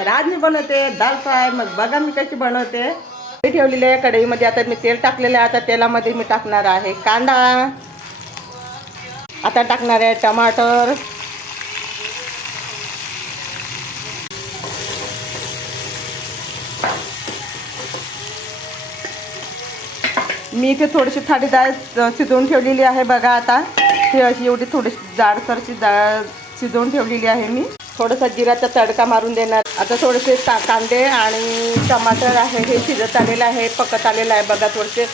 तर आज मी बनवते दाल फ्राय. मग बघा मी कशी बनवते. मी ठेवलेली आहे कढईमध्ये. आता मी तेल टाकलेलं आहे. आता तेलामध्ये मी टाकणार आहे कांदा. आता टाकणार आहे टमाटर. मी इथे थोडीशी थाळी डाळ शिजवून ठेवलेली आहे. बघा आता ही अशी एवढी थोडीशी जाडसरची डाळ शिजवून ठेवलेली आहे. मी थोडासा जिराचा तडका मारून देणार. आता थोडेसे कांदे आणि टमाटर आहे हे शिजत आलेलं आहे, पकत आलेलं आहे. बघा थोडेसे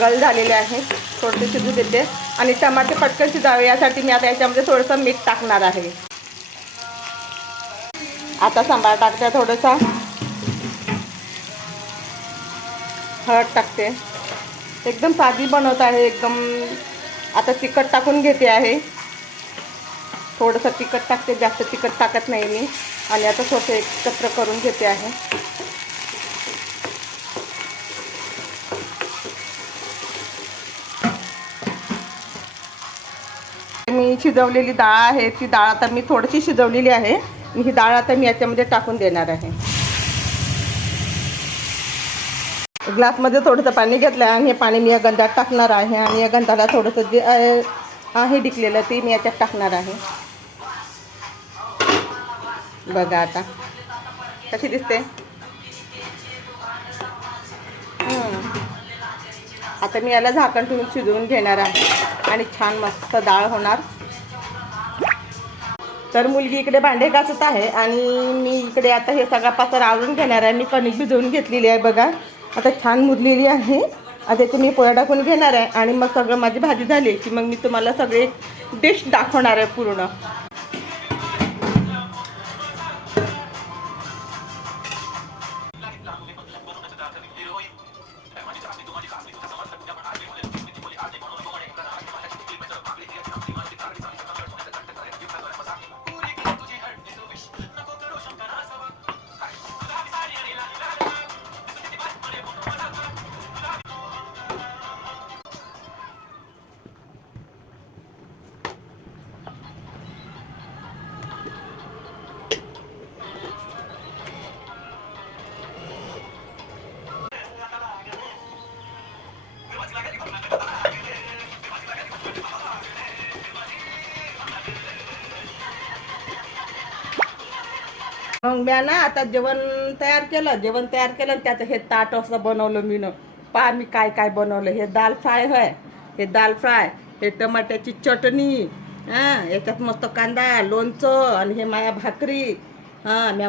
गल झालेले आहे. थोडेसे शिजू देते आणि टमाटे पटकन शिजावे यासाठी मी आता याच्यामध्ये थोडंसं मीठ टाकणार आहे. आता सांबार टाकते, थोडासा हळद टाकते. एकदम साधी बनवत आहे एकदम. आता तिखट टाकून घेते आहे. थोडंसं तिखट टाकते, जास्त तिखट टाकत नाही मी. आणि आता थोडंसं एकत्र करून घेते आहे. मी शिजवलेली डाळ आहे ती डाळ आता मी थोडीशी शिजवलेली आहे. ही डाळ आता मी याच्यामध्ये टाकून देणार आहे. ग्लासमध्ये थोडंसं पाणी घेतलं आहे आणि हे पाणी मी या गंधात टाकणार आहे. आणि या गंधाला थोडंसं जे आहे डिकलेलं ते मी याच्यात टाकणार आहे. बघा आता कशी दिसते. आता मी याला झाकण ठेवून शिजवून घेणार आहे आणि छान मस्त डाळ होणार. तर मुलगी इकडे भांडे घासत आहे आणि मी इकडे आता हे सगळा पसारा आवरून घेणार आहे. मी कणिक भिजवून घेतलेली आहे. बघा आता छान मुरलेली आहे. आता ते मी पोळ्या टाकून घेणार आहे आणि मग सगळं माझी भाजी झाली की मग मी तुम्हाला सगळे डिश दाखवणार आहे पूर्ण. मग मी ना आता जेवण तयार केलं त्याचं हे ताट असं बनवलं मी न. पहा मी काय काय बनवलं. हे दाल फ्राय आहे, हे दाल फ्राय, हे टमाट्याची चटणी, याच्यात मस्त कांदा लोणचं आणि हे माया भाकरी. मी